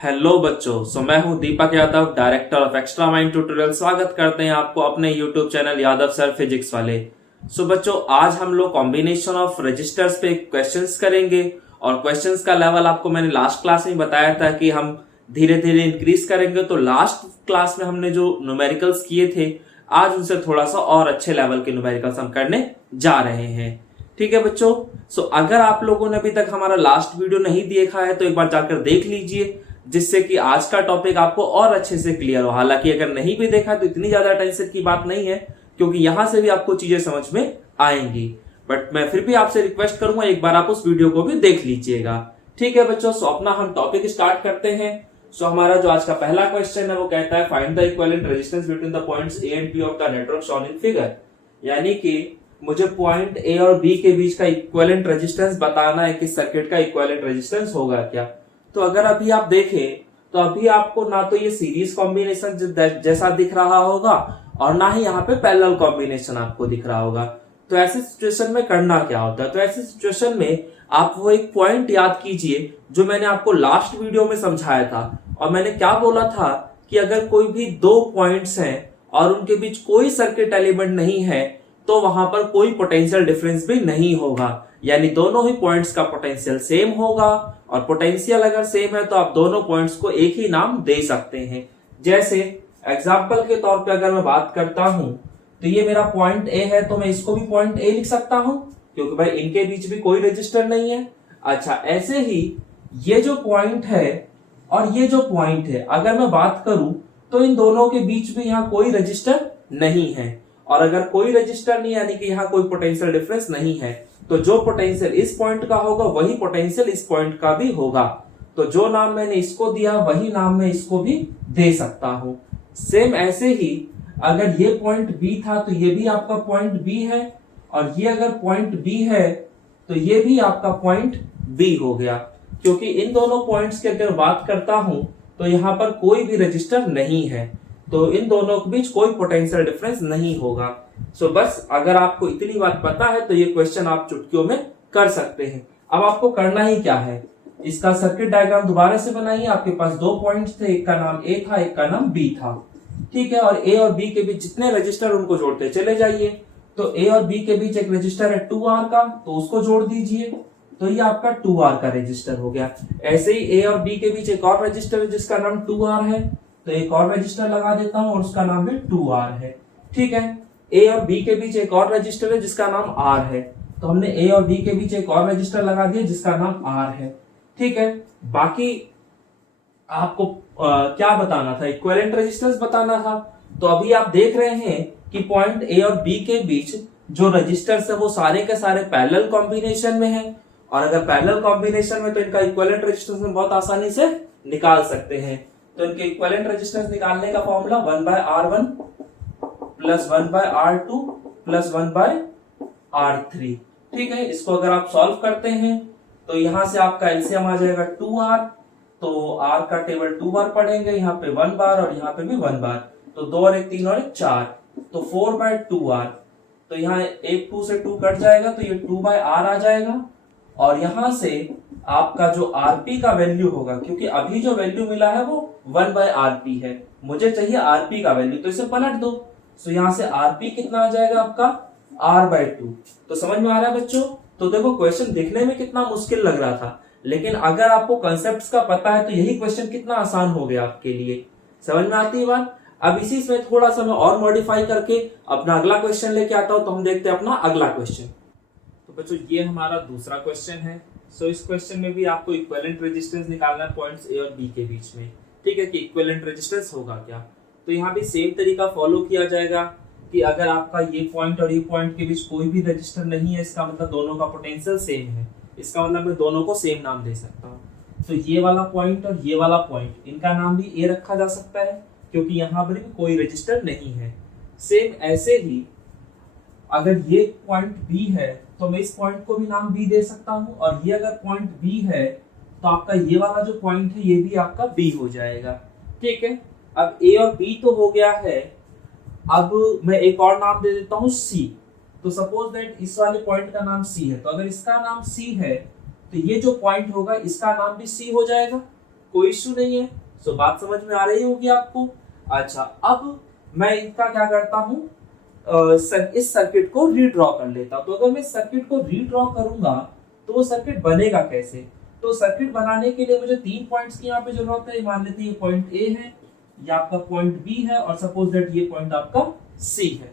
Hello बच्चों, मैं हूं Deepak Yadav, director of extra mind tutorial. स्वागत करते हैं आपको अपने YouTube channel Yadav sir physics वाले। बच्चों, आज हम लोग कॉम्बिनेशन ऑफ रजिस्टर्स पे क्वेश्चंस करेंगे। और क्वेश्चंस का लेवल आपको मैंने लास्ट क्लास में बताया था कि हम धीरे धीरे इंक्रीज करेंगे। तो लास्ट क्लास में हमने जो न्यूमेरिकल्स किए थे, आज उनसे थोड़ा सा और अच्छे लेवल के न्यूमेरिकल्स हम करने जा रहे हैं। ठीक है बच्चों, अगर आप लोगों ने अभी तक हमारा लास्ट वीडियो नहीं देखा है तो एक बार जाकर देख लीजिए, जिससे कि आज का टॉपिक आपको और अच्छे से क्लियर हो। हालांकि अगर नहीं भी देखा तो इतनी ज्यादा टेंशन की बात नहीं है, क्योंकि यहां से भी आपको चीजें समझ में आएंगी। बट मैं फिर भी आपसे रिक्वेस्ट करूंगा, एक बार आप उस वीडियो को भी देख लीजिएगा। ठीक है बच्चों, अपना हम टॉपिक स्टार्ट करते हैं। हमारा जो आज का पहला क्वेश्चन है वो कहता है find the equivalent resistance between the points A and B of the network shown in figure. यानी कि मुझे पॉइंट ए और बी के बीच का इक्विवेलेंट रेजिस्टेंस बताना है कि सर्किट का इक्विवेलेंट रेजिस्टेंस होगा क्या। तो अगर अभी आप देखें तो अभी आपको ना तो ये सीरीज कॉम्बिनेशन जैसा दिख रहा होगा और ना ही यहाँ पे पैरेलल कॉम्बिनेशन आपको दिख रहा होगा। तो ऐसे सिचुएशन में करना क्या होता है? तो ऐसे सिचुएशन में आप वो एक पॉइंट याद कीजिए जो मैंने आपको लास्ट वीडियो में समझाया था। और मैंने क्या बोला था कि अगर कोई भी दो पॉइंट्स हैं और उनके बीच कोई सर्किट एलिमेंट नहीं है तो वहां पर कोई पोटेंशियल डिफरेंस भी नहीं होगा। यानी दोनों ही पॉइंट्स का पोटेंशियल सेम होगा, और पोटेंशियल अगर सेम है तो आप दोनों पॉइंट्स को एक ही नाम दे सकते हैं। जैसे एग्जांपल के तौर पे अगर मैं बात करता हूं तो ये मेरा पॉइंट ए है, तो मैं इसको भी पॉइंट ए लिख सकता हूं, क्योंकि भाई इनके बीच भी कोई रजिस्टर नहीं है। अच्छा, ऐसे ही ये जो पॉइंट है और ये जो पॉइंट है, अगर मैं बात करूं तो इन दोनों के बीच में यहाँ कोई रजिस्टर नहीं है। और अगर कोई रजिस्टर नहीं, यानी कि यहाँ कोई पोटेंशियल डिफरेंस नहीं है, तो जो पोटेंशियल इस पॉइंट का होगा वही पोटेंशियल इस पॉइंट का भी होगा। तो जो नाम मैंने इसको दिया वही नाम मैं इसको भी दे सकता हूं। सेम ऐसे ही अगर ये पॉइंट बी था तो ये भी आपका पॉइंट बी है, और ये अगर पॉइंट बी है तो ये भी आपका पॉइंट बी हो गया। क्योंकि इन दोनों पॉइंट्स की अगर बात करता हूं तो यहाँ पर कोई भी रजिस्टर नहीं है, तो इन दोनों के बीच कोई पोटेंशियल डिफरेंस नहीं होगा। बस अगर आपको इतनी बात पता है तो ये क्वेश्चन आप चुटकियों में कर सकते हैं। अब आपको करना ही क्या है, इसका सर्किट डायग्राम दोबारा से बनाइए। आपके पास दो पॉइंट्स थे, एक का नाम ए था, एक का नाम बी था। ठीक है, और ए और बी के बीच जितने रजिस्टर उनको जोड़ते चले जाइए। तो ए और बी के बीच एक रजिस्टर है 2R का, तो उसको जोड़ दीजिए, तो ये आपका 2R का रजिस्टर हो गया। ऐसे ही ए और बी के बीच एक और रजिस्टर है जिसका नाम 2R है, तो एक और रजिस्टर लगा देता हूं और उसका नाम भी 2R है। ठीक है, ए और बी के बीच एक और रजिस्टर है जिसका नाम R है, तो हमने ए और बी के बीच एक और रजिस्टर लगा दिया जिसका नाम R है। ठीक है, बाकी आपको क्या बताना था? इक्विवेलेंट रेजिस्टेंस बताना था। तो अभी आप देख रहे हैं कि पॉइंट ए और बी के बीच जो रजिस्टर्स है वो सारे के सारे पैरेलल कॉम्बिनेशन में है, और अगर पैरेलल कॉम्बिनेशन में तो इनका इक्विवेलेंट रेजिस्टेंस हम बहुत आसानी से निकाल सकते हैं। तो इनके इक्विवेलेंट रेजिस्टेंस निकालने का formula 1/R1 plus 1/R2 plus 1/R3। ठीक है, इसको अगर आप सॉल्व करते हैं तो यहां से आपका एलसीएम आ जाएगा 2R, तो R का टेबल 2 बार पढ़ेंगे, यहाँ पे 1 बार और यहाँ पे भी 1 बार, तो 2 और 1 3 और 1 4, तो 4/2R। तो यहाँ एक 2 से 2 कट जाएगा तो ये 2/R आ जाएगा। और यहां से आपका जो RP का वैल्यू होगा, क्योंकि अभी जो वैल्यू मिला है वो 1/RP है, मुझे चाहिए RP का वैल्यू, तो इसे पलट दो। तो यहां से RP कितना आ जाएगा आपका R/2। तो समझ में आ रहा है बच्चों? तो देखो, क्वेश्चन दिखने में कितना मुश्किल लग रहा था, लेकिन अगर आपको कॉन्सेप्ट्स का पता है तो यही क्वेश्चन कितना आसान हो गया आपके लिए। समझ में आती है बात? अब इसी में थोड़ा सा मैं और मॉडिफाई करके अपना अगला क्वेश्चन लेके आता हूं। तो हम देखते हैं अपना अगला क्वेश्चन। तो बच्चों, ये हमारा दूसरा क्वेश्चन है। इस क्वेश्चन में भी आपको इक्विवेलेंट रेजिस्टेंस निकालना है पॉइंट्स ए और बी के बीच में। ठीक है, कि इक्विवेलेंट रेजिस्टेंस होगा क्या। तो यहाँ भी सेम तरीका फॉलो किया जाएगा कि अगर आपका ये पॉइंट और ये पॉइंट के बीच कोई भी रजिस्टर नहीं है, इसका मतलब दोनों का पोटेंशियल सेम है, इसका मतलब मैं दोनों को सेम नाम दे सकता हूँ। तो ये वाला पॉइंट और ये वाला पॉइंट, इनका नाम भी ए रखा जा सकता है, क्योंकि यहाँ पर भी कोई रजिस्टर नहीं है। सेम ऐसे ही अगर ये पॉइंट बी है तो मैं इस पॉइंट को भी नाम बी दे सकता हूँ, और ये अगर पॉइंट बी है तो आपका ये वाला जो पॉइंट है ये भी आपका बी हो जाएगा। ठीक है, अब ए और बी तो हो गया है, अब मैं एक और नाम दे देता हूँ सी। तो सपोज दैट इस वाले पॉइंट का नाम सी है, तो अगर इसका नाम सी है तो ये जो पॉइंट होगा इसका नाम भी सी हो जाएगा। कोई इश्यू नहीं है। सो बात समझ में आ रही होगी आपको। अच्छा, अब मैं इनका क्या करता हूँ, इस सर्किट को रीड्रॉ कर लेता हूँ। तो अगर मैं सर्किट को रीड्रॉ करूंगा तो वो सर्किट बनेगा कैसे? तो सर्किट बनाने के लिए मुझे 3 पॉइंट्स की यहाँ पे जरूरत है। मान लेते हैं ये पॉइंट ए है, ये आपका पॉइंट बी है, और सपोज दैट ये पॉइंट आपका सी है।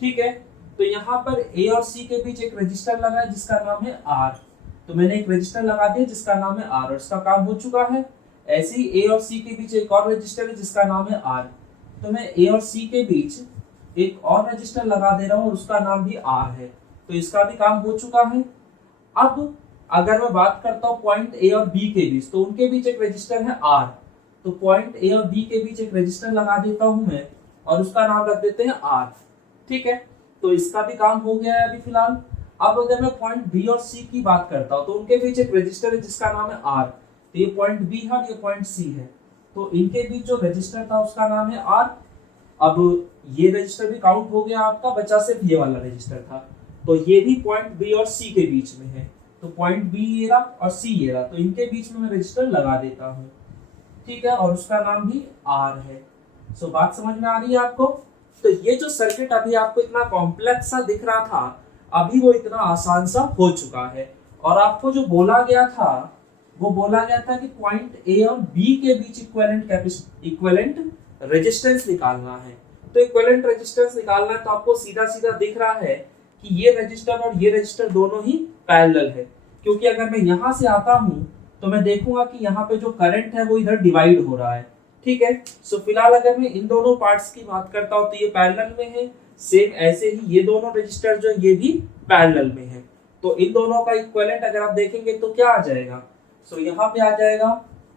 ठीक है, तो यहाँ पर ए और सी के बीच एक रजिस्टर लगा है जिसका नाम है आर। तो मैंने एक रजिस्टर लगा दिया जिसका नाम है आर और इसका काम हो चुका है। ऐसे ही ए और सी के बीच एक और रजिस्टर है जिसका नाम है आर। तो मैं ए और सी के बीच एक और रजिस्टर लगा दे रहा हूँ और उसका नाम भी आर है। तो इसका भी काम हो चुका है। अब अगर मैं बात करता हूँ पॉइंट ए और बी के बीच, तो उनके बीच एक रजिस्टर है आर। तो पॉइंट ए और बी के बीच एक रजिस्टर लगा देता हूं मैं और उसका नाम रख देते हैं आर। ठीक है, तो इसका भी काम हो गया है अभी फिलहाल। अब अगर मैं पॉइंट बी और सी की बात करता हूं तो उनके बीच एक रजिस्टर है जिसका नाम है आर। तो ये पॉइंट बी है और ये पॉइंट सी है। तो इनके बीच जो रजिस्टर था उसका नाम है आर। अब ये रजिस्टर भी काउंट हो गया आपका, बचा सिर्फ ये वाला रजिस्टर था। तो ये भी पॉइंट बी और सी के बीच में है। तो पॉइंट बी ये रहा और सी ये रहा, तो इनके बीच में मैं रजिस्टर लगा देता हूँ। ठीक है, और उसका नाम भी आर है। सो बात समझ में आ रही है आपको? तो ये जो सर्किट अभी आपको इतना कॉम्प्लेक्स सा दिख रहा था, अभी वो इतना आसान सा हो चुका है। और आपको जो बोला गया था वो बोला गया था कि पॉइंट ए और बी के बीच इक्विवेलेंट रेजिस्टेंस निकालना है। तो इक्विवेलेंट रेजिस्टेंस निकालना है तो आपको सीधा सीधा दिख रहा है कि ये रजिस्टर और ये रजिस्टर दोनों ही पैरेलल है। क्योंकि अगर मैं यहां से आता हूं तो मैं देखूंगा कि यहाँ पे जो करंट है वो इधर डिवाइड हो रहा है। ठीक है, सो फिलहाल अगर मैं इन दोनों पार्ट्स की बात करता हूँ तो ये पैरेलल में है। सेम ऐसे ही ये दोनों रजिस्टर जो ये भी पैरेलल में है। तो इन दोनों का इक्विवेलेंट अगर आप देखेंगे तो क्या आ जाएगा? सो यहाँ पे आ जाएगा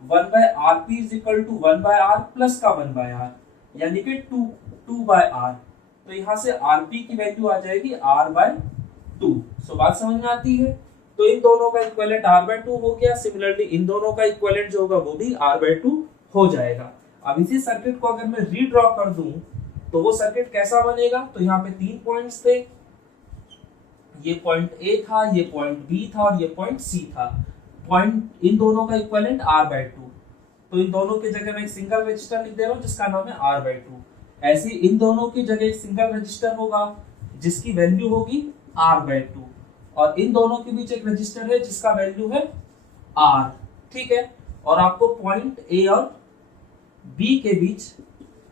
1/Rp is equal to 1/R plus का 1/R, यानी कि 2/R। तो यहाँ से Rp की वैल्यू आ जाएगी R/2। सो बात समझ में आती है? तो इन दोनों का इक्विवेलेंट R/2 हो गया। सिमिलरली इन दोनों का इक्विवेलेंट जो होगा वो भी R/2 हो जाएगा। अब इसी सर्किट को अगर मैं रीड्रॉ कर दूं तो वो सर्किट कैसा बनेगा? तो यहाँ पे 3 पॉइंट्स थे, ये पॉइंट ए था, ये पॉइंट बी था और ये पॉइंट सी था। पॉइंट इन दोनों का इक्विवेलेंट R/2। तो इन दोनों की जगह मैं एक सिंगल रजिस्टर लिख दे रहा हूँ जिसका नाम है R/2। ऐसे ही इन दोनों की जगह एक सिंगल रजिस्टर होगा जिसकी वैल्यू होगी R/2, और इन दोनों के बीच एक रजिस्टर है जिसका वैल्यू है R। ठीक है, और आपको पॉइंट ए और बी के बीच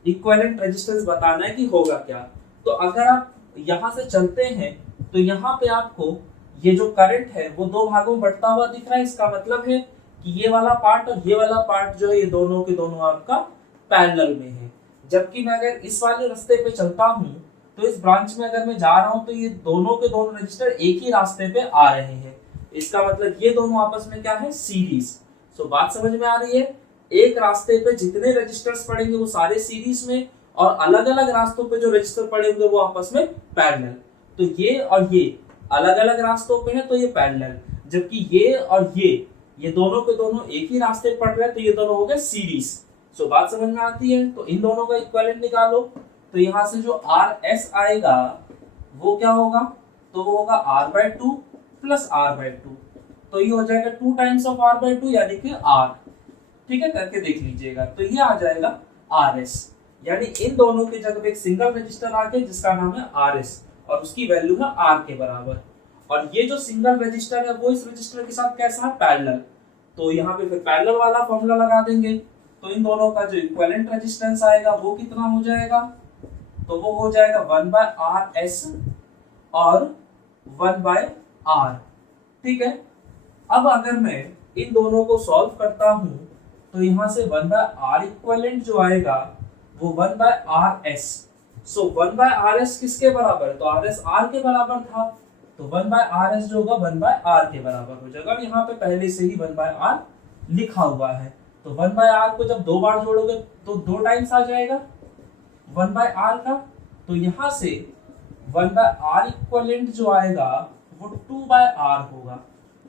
इक्विवेलेंट रेजिस्टेंस बताना है कि होगा क्या। तो अगर आप यहां से चलते हैं तो यहाँ पे आपको ये जो करंट है वो दो भागों में बढ़ता हुआ दिख रहा है। इसका मतलब है कि ये वाला पार्ट और ये वाला पार्ट जो है ये दोनों के दोनों आपका पैरेलल में है। जबकि मैं अगर इस वाले रास्ते पे चलता हूँ तो इस ब्रांच में अगर मैं जा रहा हूँ तो ये दोनों के दोनों रजिस्टर एक ही रास्ते पे आ रहे हैं। इसका मतलब ये दोनों आपस में क्या है? सीरीज। सो बात समझ में आ रही है? एक रास्ते पे जितने रजिस्टर्स पड़ेंगे वो सारे सीरीज में, और अलग अलग रास्तों पे जो रजिस्टर पड़े होंगे वो आपस में पैरेलल। तो ये और ये अलग अलग रास्तों पे है तो ये पैरेलल, जबकि ये और ये दोनों के दोनों एक ही रास्ते पड़ रहे हैं तो ये दोनों हो गए सीरीज। सो बात समझ में आती है? तो इन दोनों का इक्विवेलेंट निकालो। तो यहाँ से जो RS आएगा वो क्या होगा? तो वो होगा R/2 प्लस R/2। तो ये हो जाएगा 2 टाइम्स ऑफ R/2 यानी कि R। ठीक है, करके देख लीजिएगा। तो ये आ जाएगा RS, यानी इन दोनों की जगह एक सिंगल रजिस्टर आ गया जिसका नाम है RS और उसकी वैल्यू है R के बराबर। और ये जो सिंगल रजिस्टर है वो इस रजिस्टर के साथ कैसा है? पैरेलल। तो यहाँ पे फिर पैरेलल वाला फॉर्मूला लगा देंगे। तो इन दोनों का जो इक्विवेलेंट रेजिस्टेंस आएगा वो कितना हो जाएगा? तो वो हो जाएगा 1/RS और 1/R। ठीक है, अब अगर मैं इन दोनों को सॉल्व करता हूं तो यहां से 1/R इक्विवेलेंट जो आएगा वो 1/RS। सो 1/RS किसके बराबर है? तो RS R के बराबर था, तो 1/RS जो होगा 1/R के बराबर हो जाएगा। यहाँ पे पहले से ही 1/R लिखा हुआ है। तो 1/R को जब 2 बार जोड़ोगे तो 2 टाइम्स आ जाएगा 1/R का। तो यहां से 1/R इक्विवेलेंट जो आएगा वो 2/R होगा।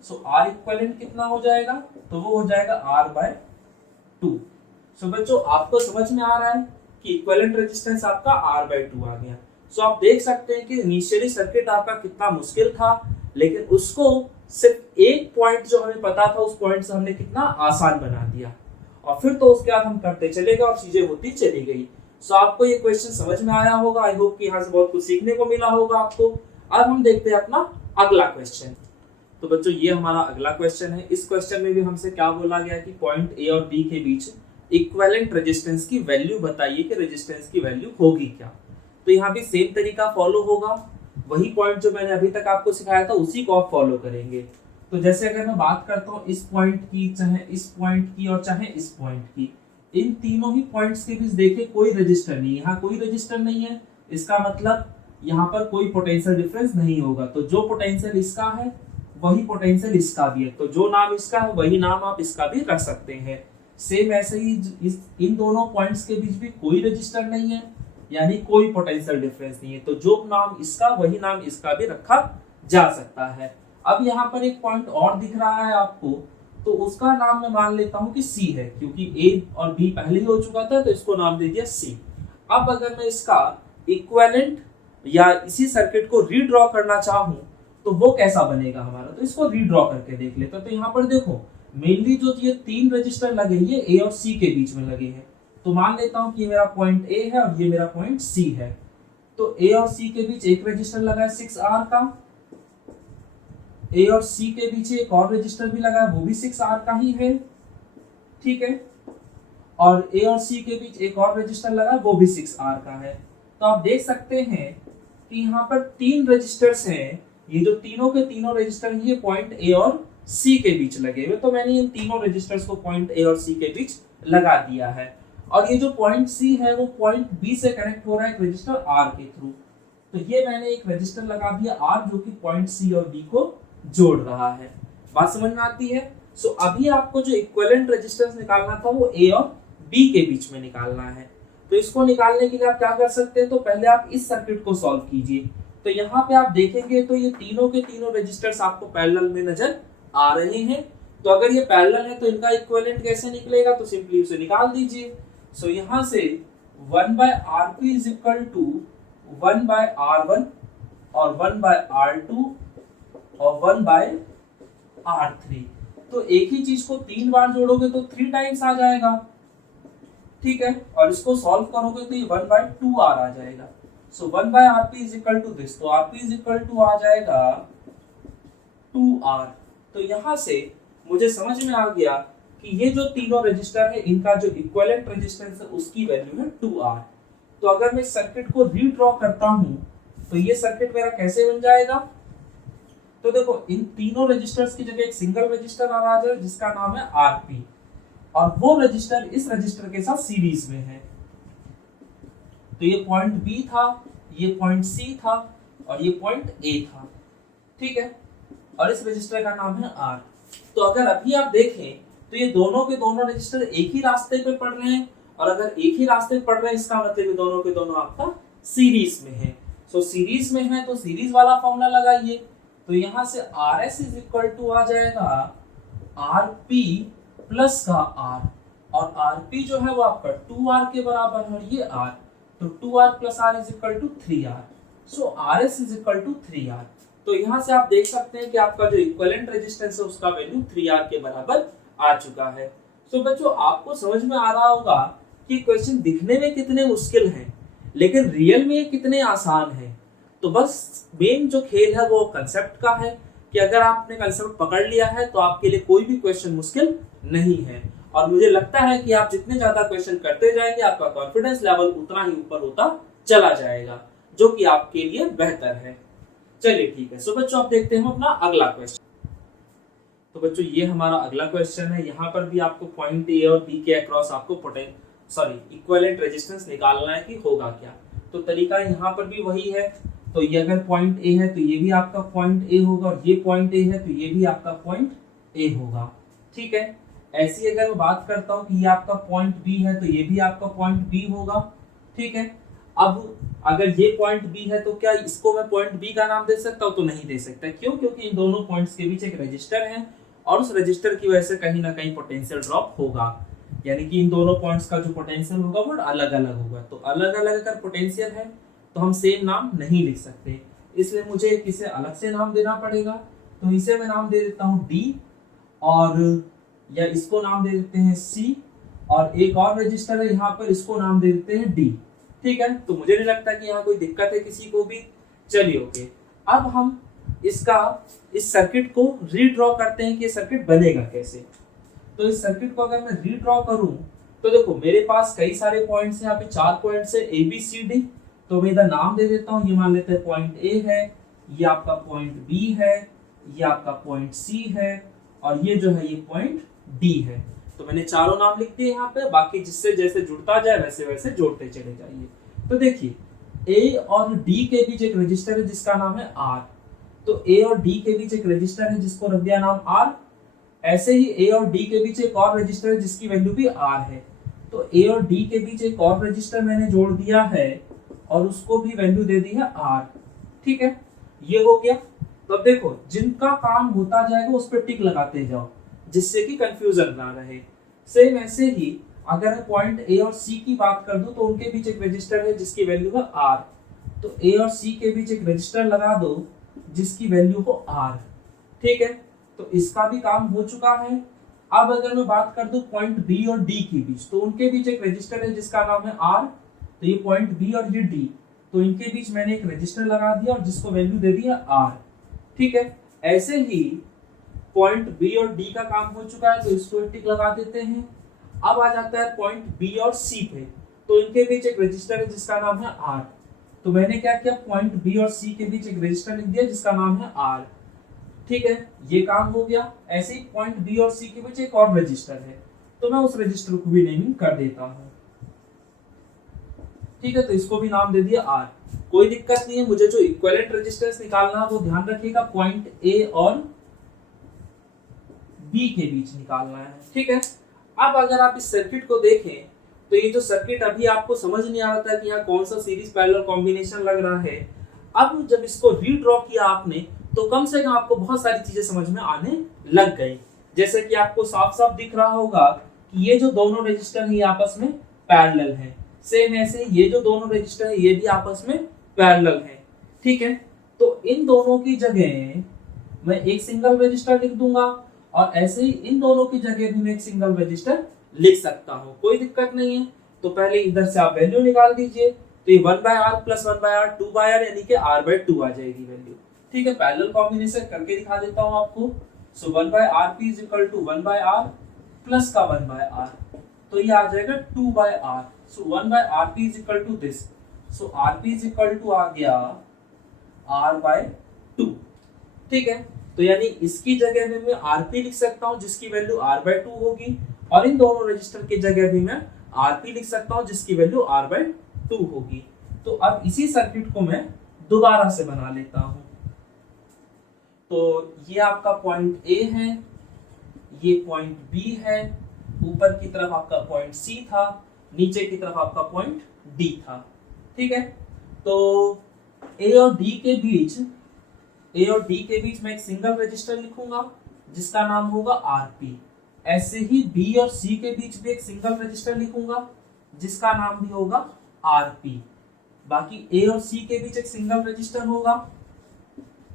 सो R इक्विवेलेंट कितना हो जाएगा? तो वो हो जाएगा R/2। सो बच्चों आपको समझ में आ रहा है कि इक्विवेलेंट रेजिस्टेंस आपका R/2 आ गया। सो आप देख सकते हैं कि इनिशियली सर्किट आपका कितना मुश्किल था, लेकिन उसको सिर्फ एक पॉइंट जो हमें पता था उस पॉइंट से हमने कितना आसान बना दिया। और फिर तो उसके बाद हम करते चले गए और चीजें होती चली गई। सो आपको ये क्वेश्चन समझ में आया होगा। आई होप कि यहाँ से बहुत कुछ सीखने को मिला होगा आपको। अब हम देखते हैं अपना अगला क्वेश्चन। तो बच्चों ये हमारा अगला क्वेश्चन है। इस क्वेश्चन में भी हमसे क्या बोला गया कि पॉइंट ए और बी के बीच इक्विवेलेंट रेजिस्टेंस की वैल्यू बताइए कि रेजिस्टेंस की वैल्यू होगी क्या। तो यहाँ भी सेम तरीका फॉलो होगा, वही पॉइंट जो मैंने अभी तक आपको सिखाया था उसी को आप फॉलो करेंगे। तो जैसे अगर मैं बात करता हूँ इस पॉइंट की, चाहे इस पॉइंट की और चाहे इस पॉइंट की, इन तीनों ही पॉइंट्स के बीच देखिए कोई रजिस्टर नहीं है, यहाँ कोई रजिस्टर नहीं है। इसका मतलब यहाँ पर कोई पोटेंशियल डिफरेंस नहीं होगा। तो जो पोटेंशियल इसका है वही पोटेंशियल इसका भी है, तो जो नाम इसका है वही नाम आप इसका भी रख सकते हैं। सेम ऐसे ही इन दोनों पॉइंट्स के बीच भी कोई रजिस्टर नहीं है, यानी कोई पोटेंशियल डिफरेंस नहीं है, तो जो नाम इसका वही नाम इसका भी रखा जा सकता है। अब यहाँ पर एक पॉइंट और दिख रहा है आपको, तो उसका नाम मैं मान लेता हूँ कि सी है, क्योंकि ए और बी पहले ही हो चुका था तो इसको नाम दे दिया सी। अब अगर मैं इसका इक्विवेलेंट या इसी सर्किट को रीड्रॉ करना चाहूँ तो वो कैसा बनेगा हमारा, तो इसको रीड्रॉ करके देख लेते हैं। तो यहाँ पर देखो मेनली जो ये तीन रजिस्टर लगे ये ए और सी के बीच में लगे हैं। तो मान लेता हूँ कि ये मेरा पॉइंट ए है और ये मेरा पॉइंट सी है। तो ए और सी के बीच एक रजिस्टर लगा है 6R का, ए और सी के बीच एक और रजिस्टर भी लगा है वो भी 6R का ही है, ठीक है। और ए और सी के बीच एक और रजिस्टर लगा है वो भी 6R का है। तो आप देख सकते हैं कि यहाँ पर तीन रजिस्टर्स हैं, ये जो तीनों के तीनों रजिस्टर ये पॉइंट ए और सी के बीच लगे हुए। तो मैंने इन तीनों रजिस्टर्स को पॉइंट ए और सी के बीच लगा दिया है। और ये जो पॉइंट सी है वो पॉइंट बी से कनेक्ट हो रहा है एक रजिस्टर आर के थ्रू। तो ये मैंने एक रजिस्टर लगा दिया आर जो कि पॉइंट सी और बी को जोड़ रहा है। बात समझ में आती है। सो अभी आपको जो इक्विवेलेंट रेजिस्टेंस निकालना था वो ए और बी के बीच में निकालना है। तो इसको निकालने के लिए आप क्या कर सकते हैं, तो पहले आप इस सर्किट को सॉल्व कीजिए। तो यहाँ पे आप देखेंगे तो ये तीनों के तीनों रेजिस्टर्स आपको पैरेलल में नजर आ रहे हैं। तो अगर ये पैरेलल है तो इनका इक्विवेलेंट कैसे निकलेगा, तो सिंपली उसे निकाल दीजिए। सो यहाँ से 1/Rp is equal to 1/R1 और 1/R2 और 1/R3। तो एक ही चीज को तीन बार जोड़ोगे तो 3 टाइम्स आ जाएगा, ठीक है। और इसको सॉल्व करोगे तो ये 1/2R आ जाएगा। So 1/Rp is equal to this, तो Rp इज इक्वल टू आ जाएगा 2R। तो यहाँ से मुझे समझ में आ गया कि ये जो तीनों रजिस्टर है इनका जो इक्विवेलेंट रेजिस्टेंस है उसकी वैल्यू है 2R। तो अगर मैं सर्किट को रीड्रॉ करता हूं तो ये सर्किट मेरा कैसे बन जाएगा, तो देखो इन तीनों रजिस्टर्स की जगह एक सिंगल रजिस्टर आ रहा है जिसका नाम है Rp, और वो रजिस्टर इस रजिस्टर के साथ सीरीज में है। तो ये पॉइंट बी था, ये पॉइंट सी था और ये पॉइंट ए था, ठीक है। और इस रजिस्टर का नाम है R। तो अगर अभी आप देखें तो ये दोनों के दोनों रजिस्टर एक ही रास्ते पे पड़ रहे हैं, और अगर एक ही रास्ते पे पड़ रहे हैं इसका मतलब ये दोनों के दोनों आपका सीरीज में है। सो सीरीज में है तो सीरीज वाला फॉर्मूला लगाइए। तो यहाँ से Rs इज इक्वल टू आ जाएगा Rp प्लस का R, और Rp जो है वो आपका 2R के बराबर है, ये R, तो 2R plus R is equal to 3R। So Rs is equal to 3R। तो यहाँ से आप देख सकते हैं कि आपका जो इक्विवेलेंट रेजिस्टेंस है उसका वैल्यू 3R के बराबर आ चुका है। तो बच्चों आपको समझ में आ रहा होगा कि क्वेश्चन दिखने में कितने मुश्किल हैं लेकिन रियल में कितने आसान हैं। तो बस मेन जो खेल है वो कंसेप्ट का है कि अगर आपने कंसेप्ट पकड़ लिया है तो आपके लिए कोई भी क्वेश्चन मुश्किल नहीं है। और मुझे लगता है कि आप जितने ज्यादा क्वेश्चन करते जाएंगे आपका कॉन्फिडेंस लेवल उतना ही ऊपर होता चला जाएगा, जो कि आपके लिए बेहतर है। चलिए ठीक है। सो बच्चों आप देखते हैं अपना अगला क्वेश्चन। तो बच्चों ये हमारा अगला क्वेश्चन है। यहाँ पर भी आपको पॉइंट ए और बी के अक्रॉस आपको इक्विवेलेंट रेजिस्टेंस निकालना है कि होगा क्या। तो तरीका यहाँ पर भी वही है। तो ये अगर पॉइंट ए है तो ये भी आपका पॉइंट ए होगा, और ये पॉइंट ए है तो ये भी आपका पॉइंट ए होगा, ठीक है। ऐसी अगर मैं बात करता हूँ कि ये आपका पॉइंट बी है तो ये भी आपका पॉइंट बी होगा, ठीक है। अब अगर ये पॉइंट बी है तो क्या इसको मैं पॉइंट बी का नाम दे सकता हूँ, तो नहीं दे सकता। क्यों? क्योंकि इन दोनों पॉइंट्स के बीच एक रजिस्टर है और उस रजिस्टर की वजह से कहीं ना कहीं पोटेंशियल ड्रॉप होगा, यानी कि इन दोनों पॉइंट्स का जो पोटेंशियल होगा वो अलग अलग होगा। तो अलग अलग अगर पोटेंशियल है तो हम सेम नाम नहीं लिख सकते, इसलिए मुझे इसे अलग से नाम देना पड़ेगा। तो इसे मैं नाम दे देता हूँ डी, और या इसको नाम दे देते हैं सी, और एक और रजिस्टर है यहाँ पर, इसको नाम दे देते हैं डी। ठीक है, तो मुझे नहीं लगता कि यहाँ कोई दिक्कत है किसी को भी। चलिए ओके, अब हम इस सर्किट को रीड्रॉ करते हैं कि ये सर्किट बनेगा कैसे। तो इस सर्किट को अगर मैं रीड्रॉ करूं तो देखो मेरे पास कई सारे पॉइंट्स हैं, यहाँ पे 4 पॉइंट्स है ए बी सी डी। तो मैं इधर नाम दे देता हूँ, ये मान लेते हैं पॉइंट ए है, ये आपका पॉइंट बी है, ये आपका पॉइंट सी है, और ये जो है ये पॉइंट डी है। तो मैंने चारों नाम लिख दिए यहाँ पे, बाकी जिससे जैसे जुड़ता जाए वैसे वैसे जोड़ते चले जाइए। तो देखिए ए और डी के बीच एक रजिस्टर है जिसका नाम है आर। तो ए और डी के बीच एक रजिस्टर है जिसको रख दिया नाम आर। ऐसे ही ए और डी के बीच एक और रजिस्टर है जिसकी वैल्यू भी आर है। तो ए और डी के बीच एक और रजिस्टर मैंने जोड़ दिया है और उसको भी वैल्यू दे दी है आर। ठीक है, ये हो गया। तो अब देखो जिनका काम होता जाएगा उस पर टिक लगाते जाओ जिससे कि कंफ्यूजन ना रहे। सेम ऐसे ही अगर मैं पॉइंट ए और सी की बात कर दूं तो उनके बीच एक रजिस्टर है जिसकी वैल्यू है आर। तो ए और सी के बीच एक रजिस्टर लगा दो जिसकी वैल्यू हो आर। ठीक है, तो इसका भी काम हो चुका है। अब अगर मैं बात कर दूं पॉइंट बी और डी के बीच, तो उनके बीच एक रजिस्टर है जिसका नाम है आर। तो ये पॉइंट बी और ये डी, तो इनके बीच मैंने एक रजिस्टर लगा दिया और जिसको वैल्यू दे दी है आर। ठीक है, ऐसे ही पॉइंट बी और डी का काम हो चुका है तो इसको टिक लगा देते हैं। अब आ जाता है पॉइंट बी और सी पे, तो इनके बीच एक रजिस्टर है जिसका नाम है आर। तो मैंने क्या किया, पॉइंट बी और सी के बीच एक रजिस्टर लिख दिया जिसका नाम है आर। ठीक है, ये काम हो गया। ऐसे ही पॉइंट बी और सी के बीच एक और रजिस्टर है, तो मैं उस रजिस्टर को भी नेमिंग कर देता हूं। ठीक है, तो इसको भी नाम दे दिया आर। कोई दिक्कत नहीं है, मुझे जो इक्विवेलेंट रेजिस्टेंस निकालना है वो ध्यान रखिएगा पॉइंट ए और बी के बीच निकालना है। ठीक है, अब अगर आप इस सर्किट को देखें तो ये जो सर्किट अभी आपको समझ नहीं आ रहा था कि यहाँ कौन सा सीरीज पैरेलल कॉम्बिनेशन लग रहा है, अब जब इसको रीड्रॉ किया आपने तो कम से कम आपको बहुत सारी चीजें समझ में आने लग गई। जैसे कि आपको साफ साफ दिख रहा होगा कि ये जो दोनों रजिस्टर है ये आपस में पैरेलल है। सेम ऐसे ये जो दोनों रजिस्टर है ये भी आपस में पैरेलल है। ठीक है, तो इन दोनों की जगह मैं एक सिंगल रजिस्टर लिख दूंगा और ऐसे ही इन दोनों की जगह भी मैं एक सिंगल रजिस्टर लिख सकता हूँ, कोई दिक्कत नहीं है। तो पहले इधर से आप वैल्यू निकाल दीजिए, तो ये 1/r + 1/r 2/r यानी कि r/2 आ जाएगी वैल्यू। ठीक है, पैरेलल कॉम्बिनेशन करके दिखा देता हूँ आपको। सो 1/rp = 1/r प्लस का 1/r, तो ये आ जाएगा 2/r। So 1/rp = this. So rp = आ गया r/2। ठीक है, तो यानी इसकी जगह में मैं rp लिख सकता हूँ जिसकी वैल्यू r/2 होगी, और इन दोनों रजिस्टर की जगह भी मैं rp लिख सकता हूँ जिसकी वैल्यू r/2 होगी। तो अब इसी सर्किट को मैं दोबारा से बना लेता हूँ। तो ये आपका पॉइंट ए है, ये पॉइंट बी है, ऊपर की तरफ आपका पॉइंट सी था, नीचे की तरफ आपका पॉइंट डी था। ठीक है, तो ए और डी के बीच मैं एक सिंगल रजिस्टर लिखूंगा जिसका नाम होगा आरपी। ऐसे ही बी और सी के बीच भी एक सिंगल रजिस्टर लिखूंगा जिसका नाम भी होगा आरपी। बाकी ए और सी के बीच एक सिंगल रजिस्टर होगा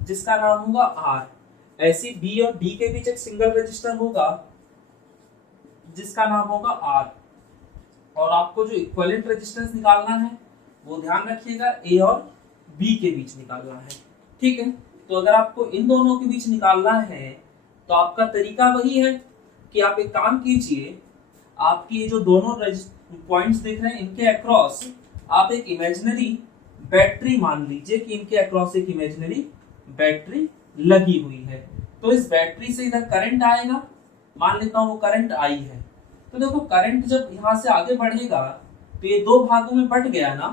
जिसका नाम होगा आर। ऐसी बी और डी के बीच एक सिंगल रजिस्टर होगा जिसका नाम होगा आर। और आपको जो इक्विवेलेंट रेजिस्टेंस निकालना है वो ध्यान रखिएगा ए और बी के बीच निकालना है। ठीक है, तो अगर आपको इन दोनों के बीच निकालना है तो आपका तरीका वही है कि आप एक काम कीजिए, आपकी ये जो दोनों पॉइंट्स दिख रहे हैं इनके अक्रॉस आप एक इमेजिनरी बैटरी मान लीजिए कि इनके अक्रॉस एक इमेजिनरी बैटरी लगी हुई है। तो इस बैटरी से इधर करंट आएगा, मान लेता हूं वो करंट आई है। तो देखो करंट जब यहां से आगे बढ़ेगा तो ये दो भागों में बट गया ना,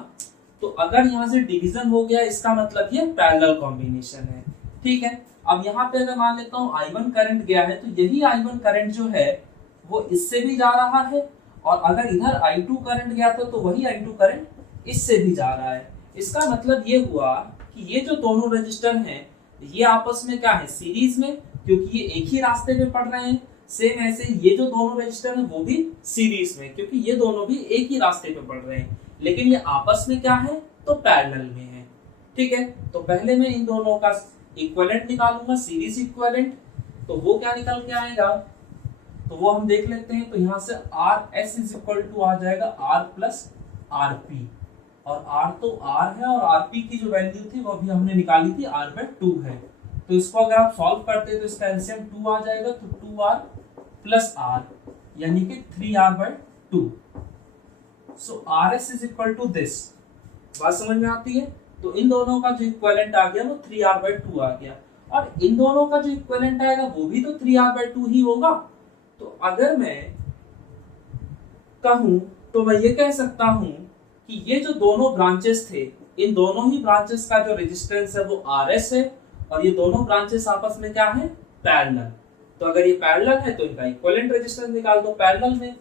तो अगर यहां से डिवीजन हो गया इसका मतलब ये पैरेलल कॉम्बिनेशन है। ठीक है, अब यहाँ पे अगर मान लेता हूँ I1 करंट गया है तो यही I1 करंट जो है वो इससे भी जा रहा है, और अगर इधर I2 करंट गया था तो वही I2 करंट इससे भी जा रहा है। इसका मतलब ये हुआ कि ये जो दोनों रजिस्टर हैं ये आपस में क्या है, सीरीज में, क्योंकि ये एक ही रास्ते में पड़ रहे हैं। सेम ऐसे ये जो दोनों रजिस्टर हैं वो भी सीरीज में, क्योंकि ये दोनों भी एक ही रास्ते पे पड़ रहे हैं, लेकिन ये आपस में क्या है तो पैरेलल में है। ठीक है, तो पहले मैं इन दोनों का इक्विवेलेंट निकालूंगा, सीरीज इक्विवेलेंट। तो वो क्या निकल के आएगा, तो वो हम देख लेते हैं। तो यहाँ से R S is equal to आ जाएगा आर प्लस आर पी, और आर तो आर है और आर पी की जो वैल्यू थी वो भी हमने निकाली थी आर बाय 2 है। तो इसको अगर आप सॉल्व करते हैं तो इसका एलसीएम 2 आ जाएगा, तो 2r प्लस आर यानी कि 3r by 2। So R S is equal to this. बात समझ में आती है? तो इन दोनों का जो इक्विवेलेंट आ गया वो 3r बाय 2 आ गया, और इन दोनों का जो इक्विवेलेंट आएगा वो भी तो 3r बाय 2 ही होगा। तो अगर मैं कहूं तो मैं ये कह सकता हूं कि ये जो दोनों ब्रांचेस थे, इन दोनों ही ब्रांचेस का जो रेजिस्टेंस है वो RS है, और ये दोनों ब्रांचेस आपस में क्या है? पैरेलल। तो अगर ये पैरेलल है तो इनका इक्विवेलेंट रेजिस्टेंस निकाल दो पैरेलल में।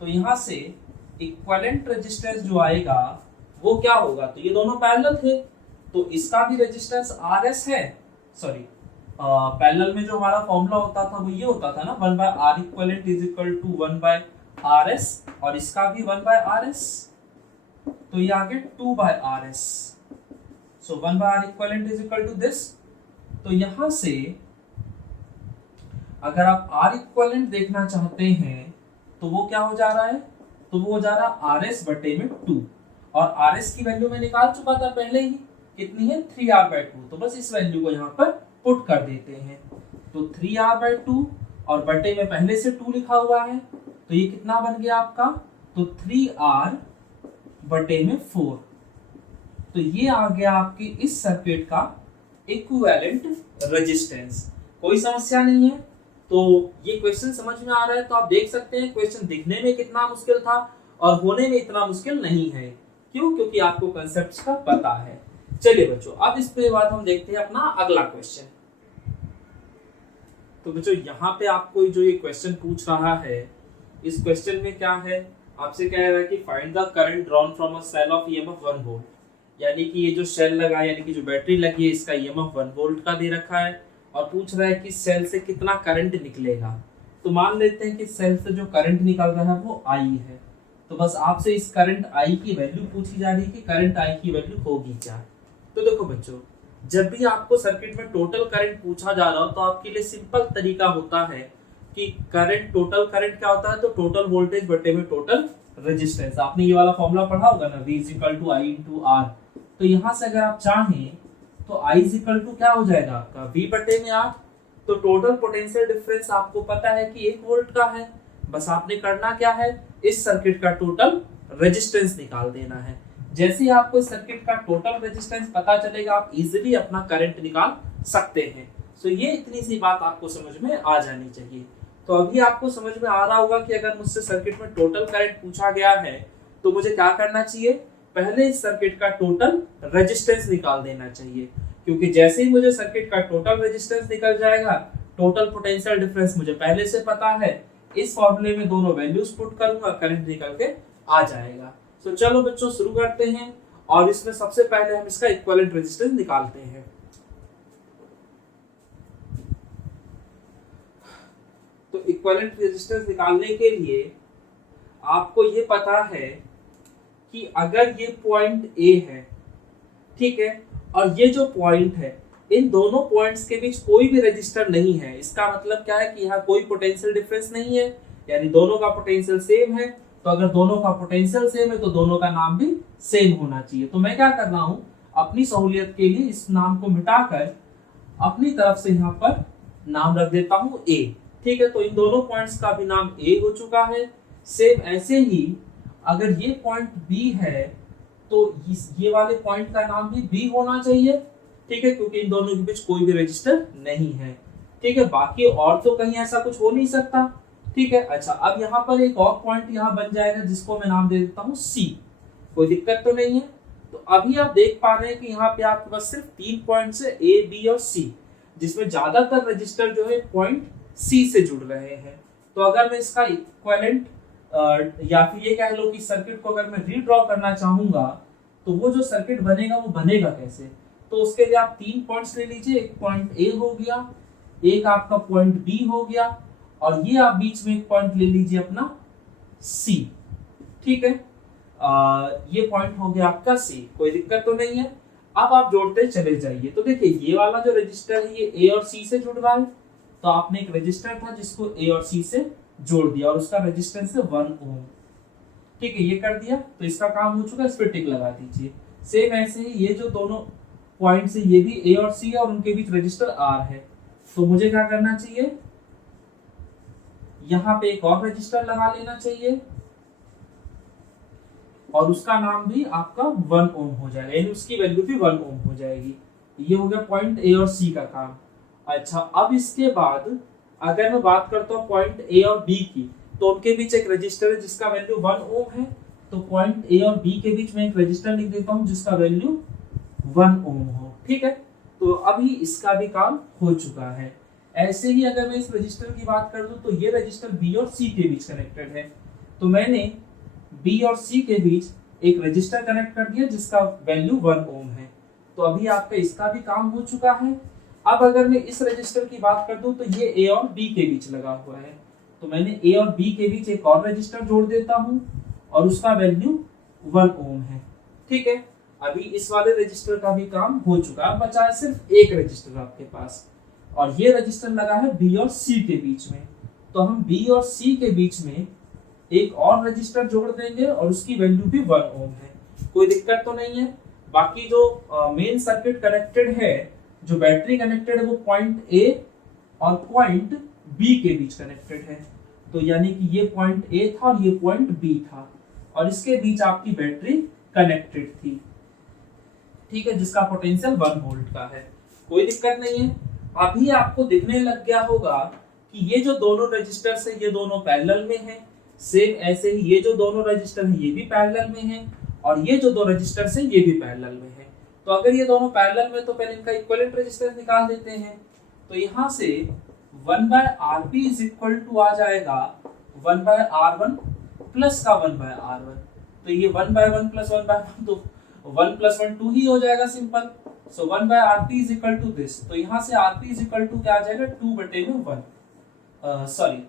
तो यहां से इक्विवेलेंट रेजिस्टेंस जो आएगा वो क्या होगा? तो ये दोनों पैरेलल थे तो इसका भी रेजिस्टेंस RS है। सॉरी, पैरेलल में जो हमारा फॉर्मूला होता था वो ये होता था ना, 1 by R equivalent is equal to 1 by RS, और इसका भी 1 बाय RS, तो ये आगे 2 by RS। So 1 by R equivalent is equal to this. तो यहां से अगर आप R इक्विवेलेंट देखना चाहते हैं तो वो क्या हो जा रहा है? तो वो हो जा रहा RS बटे में 2, और RS की वैल्यू मैं निकाल चुका था पहले ही, कितनी है? 3R by 2। तो बस इस वैल्यू को यहाँ पर पुट कर देते हैं। तो 3R बाय 2 और बटे में पहले से 2 लिखा हुआ है, तो ये कितना बन गया आपका? तो 3R बटे में 4। तो ये आ गया आपके इस सर्किट का इक्विवेलेंट रेजिस्टेंस। कोई समस्या नहीं है। तो ये क्वेश्चन समझ में आ रहा है तो आप देख सकते हैं क्वेश्चन दिखने में कितना मुश्किल था और होने में इतना मुश्किल नहीं है। क्यों? क्योंकि आपको कंसेप्ट्स का पता है। चलिए बच्चों, अब इस पे बाद हम देखते हैं अपना अगला क्वेश्चन। तो बच्चों यहाँ पे आपको जो ये क्वेश्चन पूछ रहा है, इस क्वेश्चन में क्या है? आपसे कह रहा है कि find the current drawn from a cell of EMF 1 volt, यानी कि ये जो सेल लगा है, यानी कि जो बैटरी लगी है, इसका ईएमएफ 1 वोल्ट का दे रखा है, और पूछ रहा है कि सेल से कितना करंट निकलेगा। तो मान लेते हैं कि सेल से जो करंट निकल रहा है वो I है। तो बस आपसे इस करंट I की वैल्यू पूछी जा रही है कि करंट I की वैल्यू होगी क्या। तो देखो बच्चों, जब भी आपको सर्किट में टोटल करंट पूछा जा रहा हो तो आपके लिए सिंपल तरीका होता है कि करंट, टोटल करंट क्या होता है? तो टोटल वोल्टेज बटे में टोटल रेजिस्टेंस। आपने ये वाला फॉर्मूला पढ़ा होगा ना, V is equal to I into R। तो यहाँ से अगर आप चाहें तो I इज इक्वल टू क्या हो जाएगा आपका? V बटे में R। तो टोटल पोटेंशियल डिफरेंस आपको पता है कि 1 वोल्ट का है। बस आपने करना क्या है? इस सर्किट का टोटल रेजिस्टेंस निकाल देना है। जैसे ही आपको इस सर्किट का टोटल रेजिस्टेंस पता चलेगा, आप इजीली अपना करंट निकाल सकते हैं। सो ये इतनी सी बात आपको समझ में आ जानी चाहिए। तो अभी आपको समझ में आ रहा होगा कि अगर मुझसे सर्किट में टोटल करंट पूछा गया है तो मुझे क्या करना चाहिए? पहले इस सर्किट का टोटल रेजिस्टेंस निकाल देना चाहिए, क्योंकि जैसे ही मुझे सर्किट का टोटल रेजिस्टेंस निकल जाएगा, टोटल पोटेंशियल डिफरेंस मुझे पहले से पता है, इस फॉर्मूले में दोनों वैल्यूज पुट करूंगा, करंट निकल के आ जाएगा। तो चलो बच्चों शुरू करते हैं, और इसमें सबसे पहले हम इसका इक्विवेलेंट रेजिस्टेंस निकालते हैं। तो इक्विवेलेंट रेजिस्टेंस निकालने के लिए आपको ये पता है कि अगर ये पॉइंट A है, ठीक है, और ये जो पॉइंट है, इन दोनों पॉइंट्स के बीच कोई भी रेजिस्टर नहीं है, इसका मतलब क्या है कि यहाँ कोई पोटेंशियल डिफरेंस नहीं है, यानी दोनों का पोटेंशियल सेम है। तो अगर दोनों का पोटेंशियल सेम है तो दोनों का नाम भी सेम होना चाहिए। तो मैं क्या कर रहा हूँ, अपनी सहूलियत के लिए इस नाम को मिटाकर अपनी तरफ से यहाँ पर नाम रख देता हूँ A। ठीक है, तो इन दोनों पॉइंट्स का भी नाम A हो चुका है। सेम ऐसे ही अगर ये पॉइंट B है तो ये वाले पॉइंट का नाम भी B होना चाहिए। ठीक है, क्योंकि इन दोनों के बीच कोई भी रजिस्टर नहीं है। ठीक है, बाकी और तो कहीं ऐसा कुछ हो नहीं सकता। ठीक है, अच्छा, अब यहाँ पर एक और पॉइंट यहाँ बन जाएगा जिसको मैं नाम दे देता हूँ C। कोई दिक्कत तो नहीं है। तो अभी आप देख पा रहे हैं कि यहाँ पे आपके पास सिर्फ 3 पॉइंट्स है, A, B और C, जिसमें ज्यादातर रजिस्टर जो है पॉइंट C से जुड़ रहे हैं। तो अगर मैं इसका इक्विवेलेंट या फिर ये कह लो कि सर्किट को अगर मैं रीड्रॉ करना चाहूंगा तो वो जो सर्किट बनेगा वो बनेगा कैसे? तो उसके लिए आप 3 पॉइंट्स ले लीजिए। एक पॉइंट A हो गया, एक आपका पॉइंट B हो गया, और ये आप बीच में एक पॉइंट ले लीजिए अपना C। ठीक है, ये पॉइंट हो गया आपका C। कोई दिक्कत तो नहीं है। अब आप जोड़ते चले जाइए। तो देखिए, ये वाला जो रजिस्टर है ये A और C से जुड़ रहा है, तो आपने एक रजिस्टर था जिसको A और C से जोड़ दिया और उसका रेजिस्टेंस है 1 ओम। ठीक है, ये कर दिया तो इसका काम हो चुका है, इस पर टिक लगा दीजिए। सेम ऐसे ही ये जो दोनों पॉइंट्स है, ये भी ए और सी है और उनके बीच रजिस्टर आर है। तो मुझे क्या करना चाहिए, यहां पे एक और रजिस्टर लगा लेना चाहिए और उसका नाम भी आपका 1 ओम हो जाएगा, यानी उसकी वैल्यू भी 1 ओम हो जाएगी। ये हो गया पॉइंट ए और सी का काम। अच्छा, अब इसके बाद अगर मैं बात करता हूँ पॉइंट ए और बी की, तो उनके बीच एक रजिस्टर है जिसका वैल्यू 1 ओम है। तो पॉइंट ए और बी के बीच में एक रजिस्टर लिख देता हूँ जिसका वैल्यू 1 ओम हो। ठीक है, तो अभी इसका भी काम हो चुका है। ऐसे ही अगर मैं इस रजिस्टर की बात कर दूं तो ये रजिस्टर बी और सी के बीच कनेक्टेड है। तो मैंने बी और सी के बीच एक रजिस्टर कनेक्ट कर दिया जिसका वैल्यू 1 ओम है। तो अभी आपका इसका भी काम हो चुका है। अब अगर मैं इस रजिस्टर की बात कर दूं तो ये ए और बी के बीच लगा हुआ है। तो मैंने ए और बी के बीच एक और रजिस्टर जोड़ देता हूं और उसका वैल्यू 1 ओम है। ठीक है, अभी इस वाले रजिस्टर का भी काम हो चुका है। अब बचा है सिर्फ एक रजिस्टर आपके पास और ये रजिस्टर लगा है बी और सी के बीच में। तो हम बी और सी के बीच में एक और रजिस्टर जोड़ देंगे और उसकी वैल्यू भी 1 ओम है। कोई दिक्कत तो नहीं है। बाकी जो मेन सर्किट कनेक्टेड है, जो बैटरी कनेक्टेड है, वो पॉइंट ए और पॉइंट बी के बीच कनेक्टेड है। तो यानी कि ये पॉइंट ए था और ये पॉइंट बी था और इसके बीच आपकी बैटरी कनेक्टेड थी। ठीक है, जिसका पोटेंशियल 1 वोल्ट का है। कोई दिक्कत नहीं है। अभी आपको दिखने लग गया होगा कि ये जो दोनों रजिस्टर्स है ये दोनों पैरेलल में हैं। सेम ऐसे ही ये जो दोनों रजिस्टर है ये भी पैरेलल में हैं और ये जो दो रजिस्टर्स है ये भी पैरेलल में है। तो अगर ये दोनों पैरेलल में तो पहले इनका इक्विवेलेंट रेजिस्टेंस निकाल देते हैं। तो यहाँ से 1/Rp इज इक्वल टू आ जाएगा 1/R1 प्लस का 1/R1। तो ये 1/1 प्लस 1/1 तो 1 प्लस 1 2 ही हो जाएगा, simple. So 1/Rp is equal to this. तो यहाँ से Rp इज इक्वल टू क्या आ जाएगा, 2/1। सॉरी,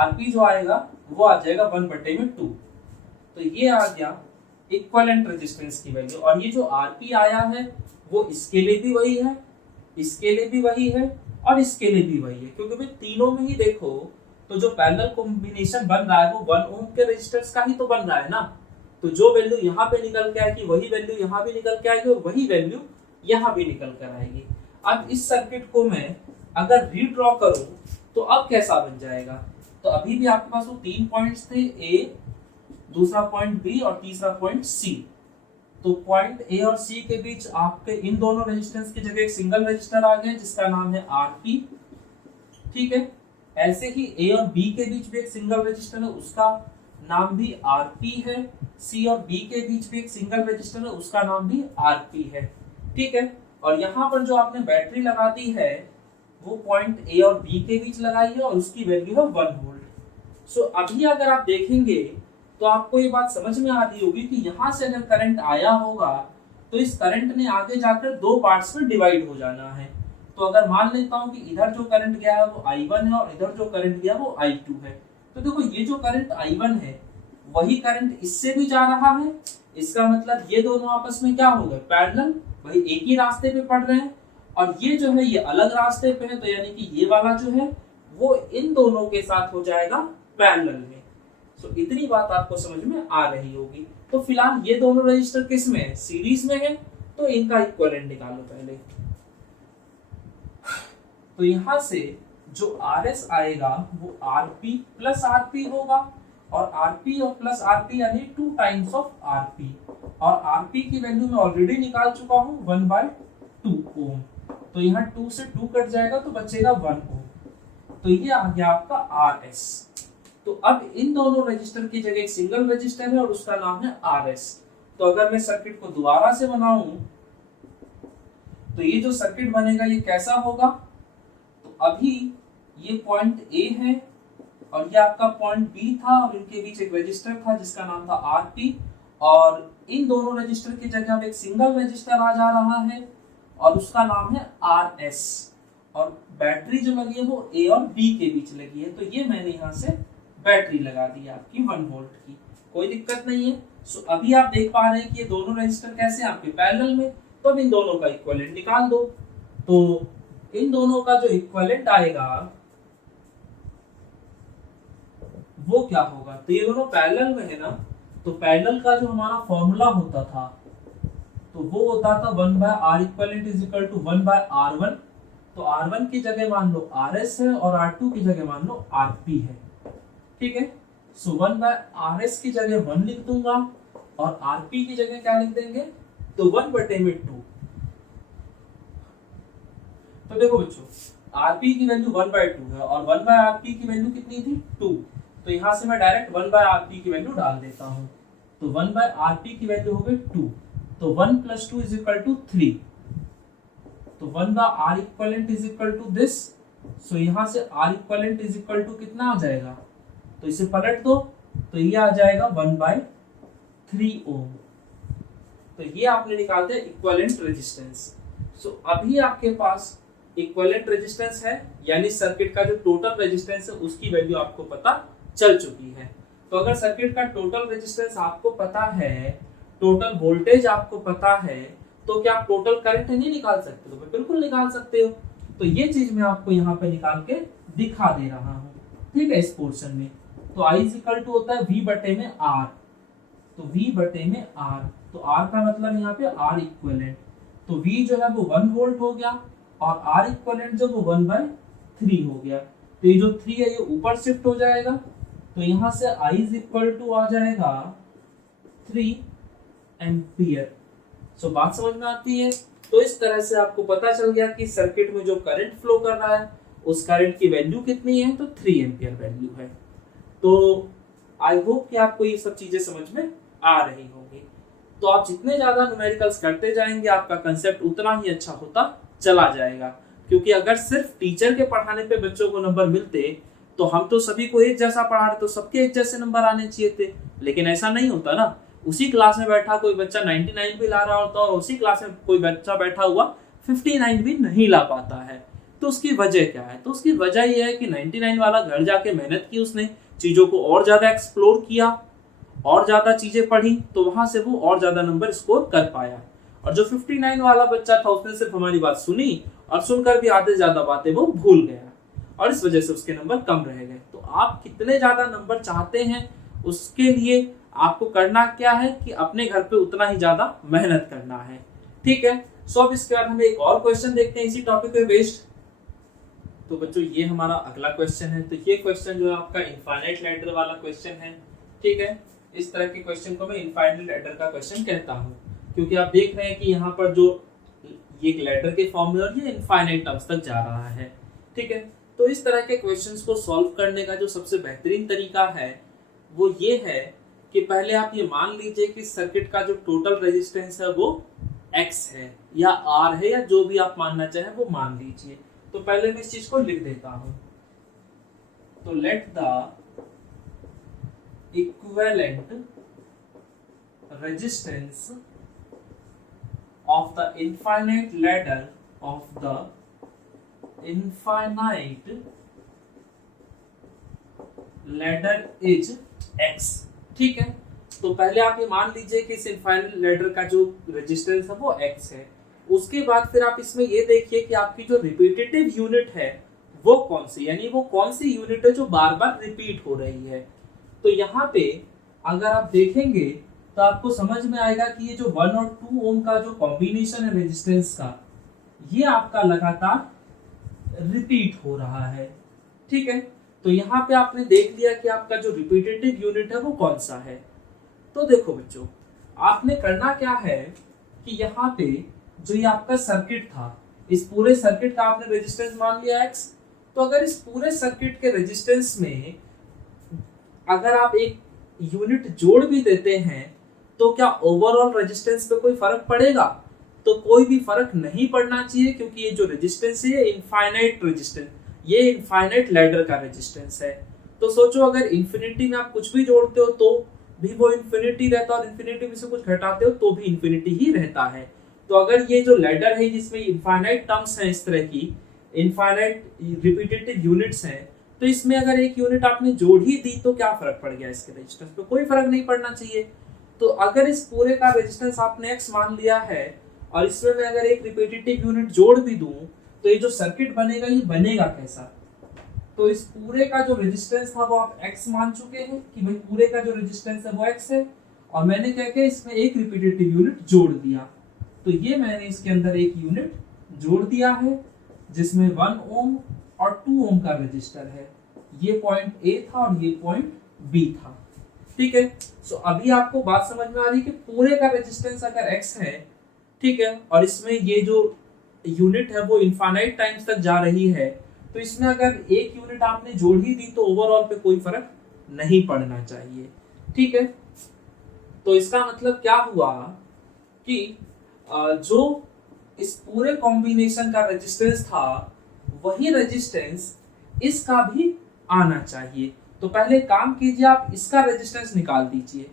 Rp जो आएगा वो आ जाएगा 1/2। तो ये आ गया इक्विवेलेंट रेजिस्टेंस की वैल्यू। और ये जो Rp आया है वो इसके लिए भी वही है, इसके लिए भी वही है और इसके लिए भी वही है। क्योंकि भाई तीनों में ही देखो तो जो पैरेलल कॉम्बिनेशन बन रहा है वो 1 ओम के रेजिस्टर्स का ही तो बन रहा है ना। तो जो वैल्यू यहाँ पे निकल के आएगी वही वैल्यू यहाँ भी निकल के आएगी और वही वैल्यू यहाँ भी निकल कर आएगी। अब इस सर्किट को मैं अगर रीड्रॉ करूं तो अब कैसा बन जाएगा। तो अभी भी आपके पास वो 3 पॉइंट्स थे, ए, दूसरा पॉइंट बी और तीसरा पॉइंट सी। तो पॉइंट ए और सी के बीच आपके इन दोनों रेजिस्टेंस की जगह एक सिंगल रजिस्टर आ गया जिसका नाम है आरपी। ठीक है, ऐसे ही ए और बी के बीच भी एक सिंगल रजिस्टर है, उसका नाम भी आरपी है। सी और बी के बीच भी एक सिंगल रजिस्टर है, उसका नाम भी आरपी है। ठीक है, और यहाँ पर जो आपने बैटरी लगा दी है वो पॉइंट ए और बी के बीच लगाई है और उसकी वैल्यू है 1 वोल्ट। सो अभी अगर आप देखेंगे तो आपको ये बात समझ में आ रही होगी कि यहाँ से अगर करंट आया होगा तो इस करंट ने आगे जाकर दो पार्ट्स में डिवाइड हो जाना है। तो अगर मान लेता हूँ कि इधर जो करंट गया है वो I1 है और इधर जो करंट गया वो I2 है। तो देखो ये जो करंट I1 है वही करंट इससे भी जा रहा है। इसका मतलब ये दोनों आपस में क्या हो गए, पैरेलल, भाई एक ही रास्ते पे पड़ रहे हैं। और ये जो है ये अलग रास्ते पे है, तो यानी कि ये वाला जो है वो इन दोनों के साथ हो जाएगा पैरेलल में। तो इतनी बात आपको समझ में आ रही होगी। तो फिलहाल ये दोनों रजिस्टर किस में है, सीरीज में है। तो इनका इक्विवेलेंट निकालो पहले। तो यहां से जो RS आएगा वो RP प्लस RP होगा और RP और प्लस RP यानी 2 टाइम्स ऑफ RP। और RP की वैल्यू मैं ऑलरेडी निकाल चुका हूं 1/2 ओम। तो यहाँ 2 से 2 कट जाएगा तो बचेगा 1 ओम। तो ये आ गया आपका RS। तो अब इन दोनों रजिस्टर की जगह एक सिंगल रजिस्टर है और उसका नाम है RS। तो अगर मैं सर्किट को दोबारा से बनाऊं तो ये जो सर्किट बनेगा ये कैसा होगा। तो अभी ये पॉइंट A है और ये आपका पॉइंट B था और इनके बीच एक रजिस्टर था जिसका नाम था RP। और इन दोनों रजिस्टर की जगह अब एक सिंगल रजिस्टर आ जा रहा है और उसका नाम है RS। और बैटरी जो लगी है वो A और B के बीच लगी है। तो ये मैंने यहाँ से बैटरी लगा दी आपकी 1 वोल्ट की। कोई दिक्कत नहीं है। सो अभी आप देख पा रहे हैं कि ये दोनों रजिस्टर कैसे हैं आपके पैरेलल में। तो अब इन दोनों का इक्विवेलेंट निकाल दो। तो इन दोनों का जो इक्विवेलेंट आएगा वो क्या होगा, तो ये दोनों पैरेलल में है ना, तो पैरेलल का जो हमारा फॉर्मूला होता था तो वो होता था 1/r equivalent is equal to 1/r1। तो r1 की जगह मान लो rs है और r2 की जगह मान लो rp है, ठीक है। सो 1/rs की जगह 1 लिख दूंगा और rp की जगह क्या लिख देंगे, तो 1/2। तो देखो बच्चों, rp की वैल्यू 1/2 है और 1/rp की वैल्यू कितनी थी 2, तो यहां से मैं डायरेक्ट 1/rp की वैल्यू डाल देता हूं। तो 1/rp की वैल्यू हो गई 2, तो 1 + 2 = 3। तो 1/r equivalent is equal to this. So यहां से r equivalent is equal to कितना आ जाएगा, तो इसे पलट दो तो ये आ जाएगा 1/3 ओम। तो ये आपने निकाल दिया इक्विवेलेंट रेजिस्टेंस। सो अभी आपके पास इक्विवेलेंट रेजिस्टेंस है, यानी सर्किट का जो टोटल रेजिस्टेंस है उसकी वैल्यू आपको पता चल चुकी है। तो अगर सर्किट का टोटल रेजिस्टेंस आपको पता है, टोटल वोल्टेज आपको पता है, तो क्या आप टोटल करंट नहीं निकाल सकते? तो बिल्कुल निकाल सकते हो। तो ये चीज मैं आपको यहाँ पे निकाल के दिखा दे रहा हूँ, ठीक है, इस पोर्शन में। तो I = होता है V/R। तो V/R, तो R का मतलब यहाँ पे R इक्विवेलेंट। तो V जो है वो 1 वोल्ट हो गया और R इक्विवेलेंट जो वो 1/3 हो गया। तो ये जो 3 है ये ऊपर शिफ्ट हो जाएगा, तो यहाँ से I = आ जाएगा 3 एम्पियर। सो बात समझ में आती है। तो इस तरह से आपको पता चल गया कि सर्किट में जो करंट फ्लो कर रहा है उस करंट की वैल्यू कितनी है, तो 3 एम्पियर वैल्यू है। तो आई होप कि आपको ये सब चीजें समझ में आ रही होंगी। तो आप जितने ज्यादा न्यूमेरिकल्स करते जाएंगे आपका कंसेप्ट उतना ही अच्छा होता चला जाएगा, क्योंकि अगर सिर्फ टीचर के पढ़ाने पे बच्चों को नंबर मिलते तो हम तो सभी को एक जैसा पढ़ा रहे, तो सबके एक जैसे नंबर आने चाहिए थे, लेकिन ऐसा नहीं होता ना। उसी क्लास में बैठा कोई बच्चा 99 भी ला रहा होता और उसी क्लास में कोई बच्चा बैठा हुआ 59 भी नहीं ला पाता है। तो उसकी वजह क्या है? तो उसकी वजह यह है कि 99 वाला घर जाके मेहनत की, उसने चीजों को और ज्यादा एक्सप्लोर किया, और ज्यादा चीजें पढ़ी, तो वहां से वो और ज्यादा नंबर स्कोर कर पाया। और जो 59 वाला बच्चा था उसने सिर्फ हमारी बात सुनी और सुनकर भी आधे ज्यादा बातें वो भूल गया और इस वजह से उसके नंबर कम रह गए। तो आप कितने ज्यादा नंबर चाहते हैं उसके लिए आपको करना क्या है कि अपने घर पे उतना ही ज्यादा मेहनत करना है, ठीक है। सो अब इसके बाद हम एक और क्वेश्चन देखते हैं इसी टॉपिक पे बेस्ड। तो बच्चों ये हमारा अगला क्वेश्चन है। तो ये क्वेश्चन जो है आपका इनफाइनाइट लैडर वाला क्वेश्चन है, ठीक है। इस तरह के क्वेश्चन को मैं इनफाइनाइट लैडर का क्वेश्चन कहता हूँ, क्योंकि आप देख रहे हैं कि यहाँ पर जो ये लैडर के फॉर्म में और ये इनफाइनाइट टर्म्स तक जा रहा है, ठीक है। तो इस तरह के क्वेश्चंस को सॉल्व करने का जो सबसे बेहतरीन तरीका है वो ये है कि पहले आप ये मान लीजिए कि सर्किट का जो टोटल रेजिस्टेंस है वो X है या R है या जो भी आप मानना चाहें वो मान लीजिए। तो पहले मैं इस चीज को लिख देता हूं। तो let the equivalent resistance of the infinite ladder of the infinite ladder is X, ठीक है। तो पहले आप ये मान लीजिए कि इस इनफाइनाइट लैडर का जो रेजिस्टेंस है वो X है। उसके बाद फिर आप इसमें ये देखिए कि आपकी जो रिपीटेटिव यूनिट है वो कौन सी, यानी वो कौन सी यूनिट है जो बार बार रिपीट हो रही है। तो यहाँ पे अगर आप देखेंगे तो आपको समझ में आएगा कि ये जो 1 और 2 ओम का जो कॉम्बिनेशन है रेजिस्टेंस का, ये आपका लगातार रिपीट हो रहा है, ठीक है। तो यहाँ पे आपने देख लिया कि आपका जो रिपीटेटिव यूनिट है वो कौन सा है। तो देखो बच्चों, आपने करना क्या है कि यहाँ पे जो ये आपका सर्किट था, इस पूरे सर्किट का आपने रेजिस्टेंस मान लिया X। तो अगर इस पूरे सर्किट के रेजिस्टेंस में अगर आप एक यूनिट जोड़ भी देते हैं तो क्या ओवरऑल रेजिस्टेंस पे कोई फर्क पड़ेगा? तो कोई भी फर्क नहीं पड़ना चाहिए, क्योंकि ये जो रेजिस्टेंस है इनफाइनाइट रेजिस्टेंस, ये इनफाइनाइट लैडर का रेजिस्टेंस है। तो सोचो अगर इन्फिनिटी में आप कुछ भी जोड़ते हो तो भी वो इन्फिनिटी रहता है और इन्फिनिटी में से कुछ घटाते हो तो भी इन्फिनिटी ही रहता है। तो अगर ये जो लैडर है जिसमें इनफाइनाइट टर्म्स हैं, इस तरह की इनफाइनाइट रिपीटेटिव यूनिट्स हैं, तो इसमें अगर एक यूनिट आपने जोड़ ही दी तो क्या फर्क पड़ गया इसके रेजिस्टेंस पे? कोई फर्क नहीं पड़ना चाहिए। तो अगर इस पूरे का रेजिस्टेंस आपने X मान लिया है और इसमें मैं अगर एक रिपीटेटिव यूनिट जोड़ भी दूं तो ये जो सर्किट बनेगा ये बनेगा कैसा? तो इस पूरे का जो रेजिस्टेंस था वो आप x मान चुके हैं कि भाई पूरे का जो रेजिस्टेंस है वो x है, और मैंने क्या किया इसमें एक रिपीटेटिव यूनिट जोड़ दिया। तो ये मैंने इसके अंदर एक यूनिट जोड़ दिया है जिसमें 1 ओम और 2 ओम का रजिस्टर है। ये पॉइंट ए था और ये पॉइंट बी था। ठीक है, सो अभी आपको बात समझ में आ रही है कि पूरे का रेजिस्टेंस अगर x है, ठीक है, और इसमें ये जो यूनिट है वो इनफाइनाइट टाइम्स तक जा रही है, तो इसमें अगर एक यूनिट आपने जोड़ ही दी तो ओवरऑल पे कोई फर्क नहीं पड़ना चाहिए। ठीक है, तो इसका मतलब क्या हुआ कि जो इस पूरे कॉम्बिनेशन का रेजिस्टेंस था वही रेजिस्टेंस इसका भी आना चाहिए। तो पहले काम कीजिए, आप इसका रेजिस्टेंस निकाल दीजिए।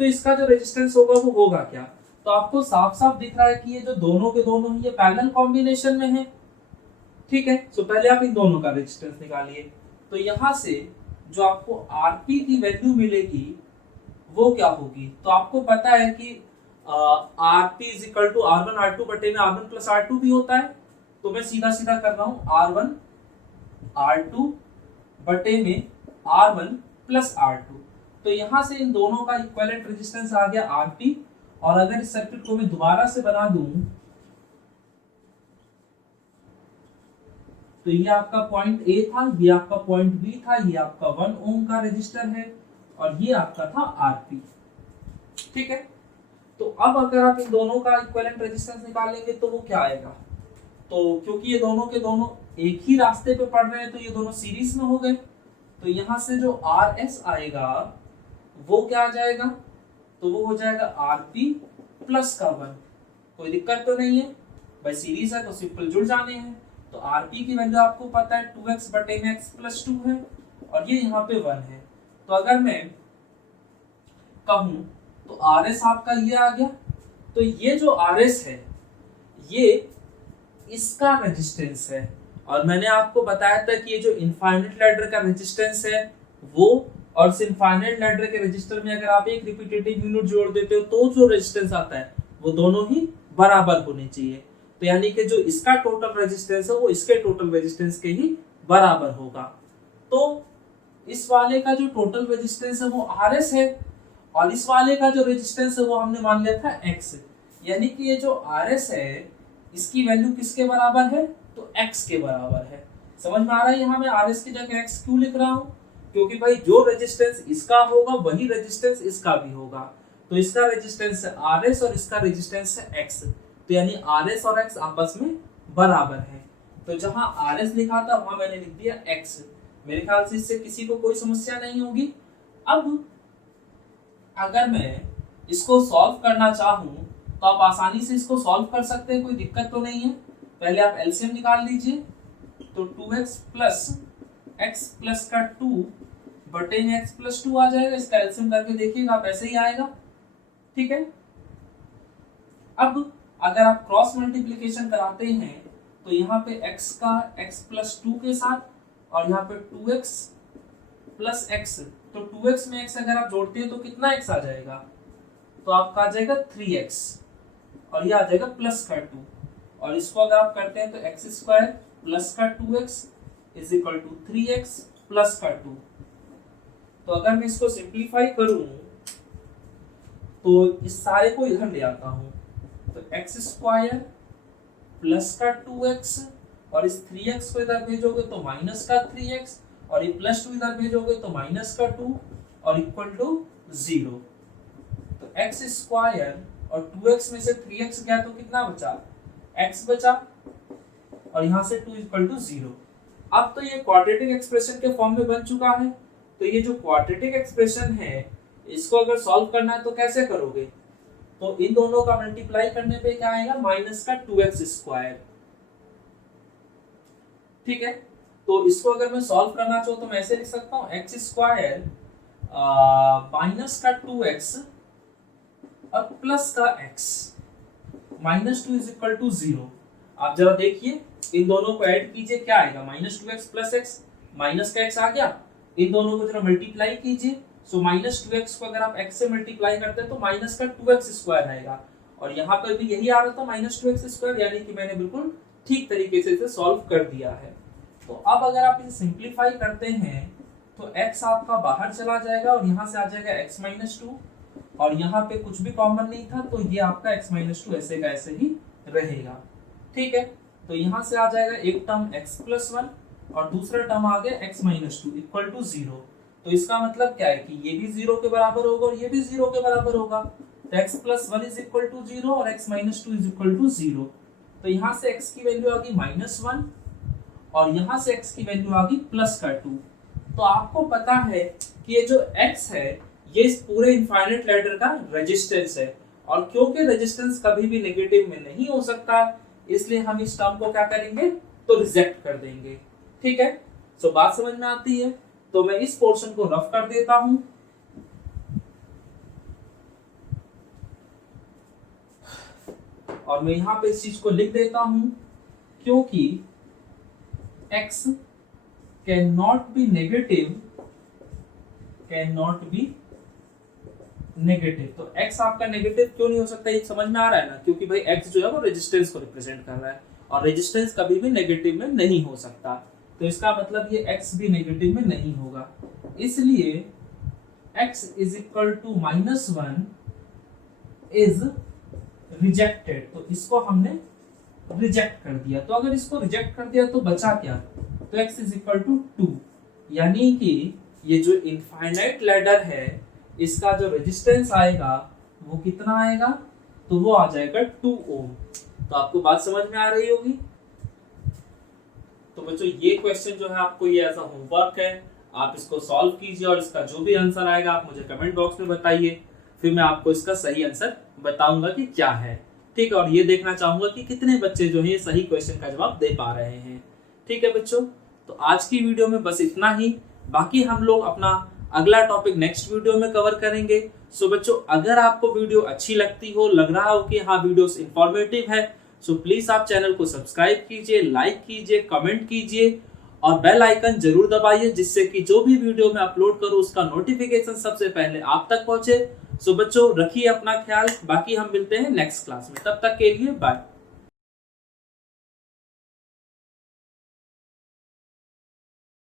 तो इसका जो रेजिस्टेंस होगा वो होगा क्या, तो आपको साफ साफ दिख रहा है कि ये जो दोनों के दोनों ये पैरेलल कॉम्बिनेशन में है। ठीक है, तो पहले आप इन दोनों का रेजिस्टेंस निकालिए। तो यहां से जो आपको आरपी की वैल्यू मिलेगी वो क्या होगी, तो आपको पता है कि RP is equal to R1 R2 बटे में R1 प्लस R2 भी होता है। तो मैं सीधा सीधा कर रहा हूं R1 R2 बटे में R1 प्लस R2। तो यहां से इन दोनों का इक्विवेलेंट रेजिस्टेंस आ गया आरपी। और अगर इस सर्किट को मैं दोबारा से बना दूं तो ये आपका पॉइंट ए था, ये आपका पॉइंट बी था, ये आपका 1 ओम का रेजिस्टर है और ये आपका था आरपी। ठीक है, तो अब अगर आप इन दोनों का इक्विवेलेंट रेजिस्टेंस निकालेंगे तो वो क्या आएगा, तो क्योंकि ये दोनों के दोनों एक ही रास्ते पे पड़ रहे हैं तो ये दोनों सीरीज में हो गए। तो यहां से जो RS आएगा वो क्या आ जाएगा, तो वो हो जाएगा आरपी प्लस का 1। कोई दिक्कत तो नहीं है भाई, सीरीज है तो सिंपल जुड़ जाने हैं। तो आरपी की वैल्यू आपको पता है 2x बटे में x प्लस 2 है और ये यहाँ पे 1 है। तो अगर मैं कहूं तो RS आपका ये आ गया। तो ये जो RS है ये इसका रेजिस्टेंस है, और मैंने आपको बताया था कि ये जो इनफाइनाइट लैडर का रेजिस्टेंस है वो, और इस इनफाइनाइट लैडर के रजिस्टर में अगर आप एक रिपीटेटिव यूनिट जोड़ देते हो तो जो रेजिस्टेंस आता है वो दोनों ही बराबर होने चाहिए। तो यानी कि जो इसका टोटल रेजिस्टेंस है वो इसके टोटल रेजिस्टेंस के ही बराबर होगा। तो इस वाले का जो टोटल रेजिस्टेंस है वो RS है और इस वाले का जो रेजिस्टेंस है वो हमने मान लिया था X। यानी कि ये जो RS है इसकी वैल्यू किसके बराबर है, तो X के बराबर है। समझ में आ रहा है यहाँ मैं RS की जगह X क्यों लिख रहा हूँ, क्योंकि भाई जो रेजिस्टेंस इसका होगा वही रेजिस्टेंस इसका भी होगा। तो इसका रेजिस्टेंस है RS और इसका रेजिस्टेंस है X। तो यानी RS और X आपस में बराबर है। तो जहां RS लिखा था वहां मैंने लिख दिया X। मेरे ख्याल से इससे किसी को कोई समस्या नहीं होगी। अब अगर मैं इसको सॉल्व करना चाहूं तो आप आसानी से इसको सॉल्व कर सकते हैं, कोई दिक्कत तो नहीं है। पहले आप एलसीएम निकाल लीजिए। तो 2x प्लस x प्लस का 2 बटे में x प्लस 2 आ जाएगा। इसका एलसीएम करके देखिएगा आप ऐसे ही आएगा। ठीक है, अब अगर आप क्रॉस मल्टीप्लिकेशन कराते हैं तो यहाँ पे x का x प्लस 2 के साथ और यहाँ पे 2x प्लस x, तो 2x में x अगर आप जोड़ते हैं तो कितना x आ जाएगा, तो आपका आ जाएगा 3x और ये आ जाएगा प्लस का 2, और इसको अगर आप करते हैं तो x स्क्वायर प्लस का 2x is equal to 3x plus का 2। तो अगर मैं इसको सिंप्लीफाई करूं तो इस सारे को इधर ले आता हूं, तो x स्क्वायर प्लस का 2x और इस 3x को इधर भेजोगे तो माइनस का 3x और ये प्लस 2 इधर भेजोगे तो माइनस का 2 और इक्वल टू 0। तो x स्क्वायर और 2x में से 3x गया तो कितना बचा, x बचा और यहां से 2 इक्वल टू 0। अब तो ये क्वाड्रेटिक एक्सप्रेशन के फॉर्म में बन चुका है। तो ये जो क्वाड्रेटिक एक्सप्रेशन है इसको अगर सॉल्व करना है तो कैसे करोगे, तो इन दोनों का मल्टीप्लाई करने पे क्या आएगा, माइनस का 2x स्क्वायर। ठीक है, तो इसको अगर मैं सॉल्व करना चाहूँ तो मैं ऐसे लिख सकता हूँ x स्क्वायर माइनस का 2x और प्लस का x minus 2 is equal to 0। आप जरा देखिए इन दोनों को ऐड कीजिए, क्या आएगा, minus 2x plus x, minus का x आ गया। इन दोनों को जरा मल्टीप्लाई कीजिए, सो माइनस 2x को अगर आप x से मल्टीप्लाई करते हैं तो माइनस का 2x स्क्वायर आएगा, और यहाँ पर भी यही आ रहा था माइनस 2x स्क्वायर, यानी कि मैंने बिल्कुल ठीक तरीके से इसे सॉल्व कर दिया है। तो अब अगर आप इसे सिंप्लीफाई करते हैं तो x आपका बाहर चला जाएगा और यहाँ से आ जाएगा x माइनस टू, और यहाँ पे कुछ भी कॉमन नहीं था तो ये आपका x माइनस टू ऐसे का ऐसे ही रहेगा। ठीक है, तो यहाँ से आ जाएगा एक टर्म x प्लस वन और दूसरा टर्म आ गया x minus two equal to zero. तो इसका मतलब क्या है कि ये भी जीरो के बराबर होगा और ये भी जीरो के बराबर होगा। तो x plus one is equal to zero और x minus two is equal to zero. तो यहाँ से x की वैल्यू आ गई माइनस वन और यहाँ से x की वैल्यू आ गई प्लस का टू। तो आपको पता है कि ये जो x है ये इस पूरे इनफाइनाइट लैडर का रेजिस्टेंस है, और क्योंकि रेजिस्टेंस कभी भी नेगेटिव में नहीं हो सकता इसलिए हम इस टर्म को क्या करेंगे तो रिजेक्ट कर देंगे। ठीक है, सो बात समझ में आती है। तो मैं इस पोर्शन को रफ कर देता हूं। और मैं यहां पे इस चीज को लिख देता हूं क्योंकि x can not be negative, तो x आपका नेगेटिव क्यों नहीं हो सकता ये समझ में आ रहा है ना, क्योंकि भाई x जो है वो रेजिस्टेंस को रिप्रेजेंट कर रहा है और रेजिस्टेंस कभी भी नेगेटिव में नहीं हो सकता। तो इसका मतलब ये x भी नेगेटिव में नहीं होगा, इसलिए x is equal to minus one is rejected. तो इसको हमने रिजेक्ट कर दिया। तो अगर इसको रिजेक्ट कर दिया तो बचा क्या, तो x is equal to two, यानी कि ये जो इनफाइनाइट लैडर है इसका जो रेजिस्टेंस आएगा वो कितना आएगा, तो वो आ जाएगा 2 ओम। तो आपको बात समझ में आ रही होगी। तो बच्चों ये क्वेश्चन जो है आपको ये ऐसा होमवर्क है, आप इसको सॉल्व कीजिए और इसका जो भी आंसर आएगा आप मुझे कमेंट बॉक्स में बताइए, फिर मैं आपको इसका सही आंसर बताऊंगा कि क्या है। ठीक है, और ये देखना चाहूंगा कि कितने बच्चे जो है सही क्वेश्चन का जवाब दे पा रहे हैं। ठीक है बच्चों, तो आज की वीडियो में बस इतना ही, बाकी हम लोग अपना अगला टॉपिक नेक्स्ट वीडियो में कवर करेंगे। सो बच्चों अगर आपको वीडियो अच्छी लगती हो, लग रहा हो कि हाँ वीडियो इंफॉर्मेटिव है, सो प्लीज आप चैनल को सब्सक्राइब कीजिए, लाइक कीजिए, कमेंट कीजिए और बेल आइकन जरूर दबाइए जिससे कि जो भी वीडियो मैं अपलोड करूं उसका नोटिफिकेशन सबसे पहले आप तक पहुंचे। सो बच्चों रखिए अपना ख्याल, बाकी हम मिलते हैं नेक्स्ट क्लास में, तब तक के लिए बाय।